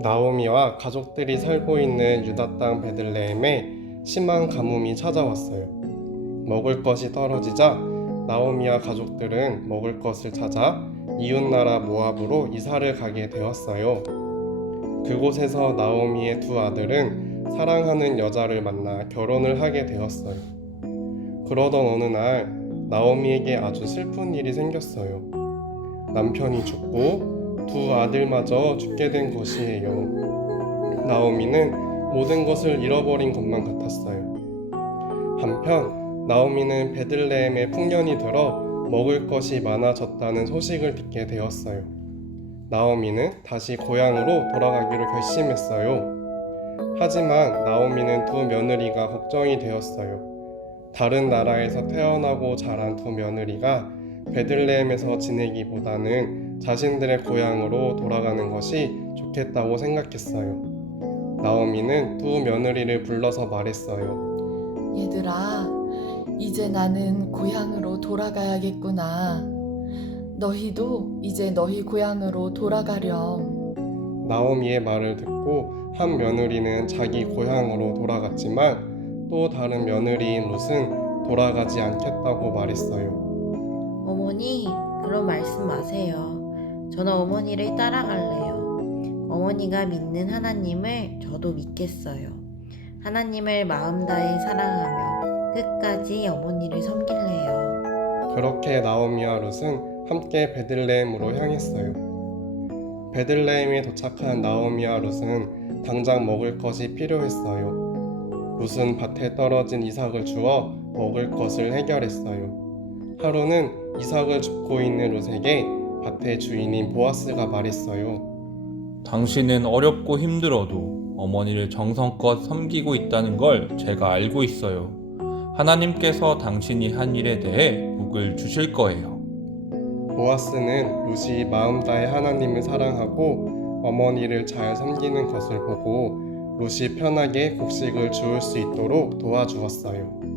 나오미와 가족들이 살고 있는 유다 땅 베들레헴에 심한 가뭄이 찾아왔어요. 먹을 것이 떨어지자 나오미와 가족들은 먹을 것을 찾아 이웃나라 모압으로 이사를 가게 되었어요. 그곳에서 나오미의 두 아들은 사랑하는 여자를 만나 결혼을 하게 되었어요. 그러던 어느 날 나오미에게 아주 슬픈 일이 생겼어요. 남편이 죽고 두 아들마저 죽게 된 것이에요. 나오미는 모든 것을 잃어버린 것만 같았어요. 한편 나오미는 베들레헴에 풍년이 들어 먹을 것이 많아졌다는 소식을 듣게 되었어요. 나오미는 다시 고향으로 돌아가기로 결심했어요. 하지만 나오미는 두 며느리가 걱정이 되었어요. 다른 나라에서 태어나고 자란 두 며느리가 베들레헴에서 지내기보다는 자신들의 고향으로 돌아가는 것이 좋겠다고 생각했어요. 나오미는 두 며느리를 불러서 말했어요. 얘들아, 이제 나는 고향으로 돌아가야겠구나. 너희도 이제 너희 고향으로 돌아가렴. 나오미의 말을 듣고 한 며느리는 자기 고향으로 돌아갔지만 또 다른 며느리인 룻은 돌아가지 않겠다고 말했어요. 어머니, 그런 말씀 마세요. 저는 어머니를 따라갈래요. 어머니가 믿는 하나님을 저도 믿겠어요. 하나님을 마음 다해 사랑하며 끝까지 어머니를 섬길래요. 그렇게 나오미와 룻은 함께 베들레헴으로 향했어요. 베들레헴에 도착한 나오미와 룻은 당장 먹을 것이 필요했어요. 룻은 밭에 떨어진 이삭을 주워 먹을 것을 해결했어요. 하루는 이삭을 줍고 있는 룻에게 밭의 주인인 보아스가 말했어요. 당신은 어렵고 힘들어도 어머니를 정성껏 섬기고 있다는 걸 제가 알고 있어요. 하나님께서 당신이 한 일에 대해 복을 주실 거예요. 보아스는 룻이 마음 다해 하나님을 사랑하고 어머니를 잘 섬기는 것을 보고 룻이 편하게 곡식을 주울 수 있도록 도와주었어요.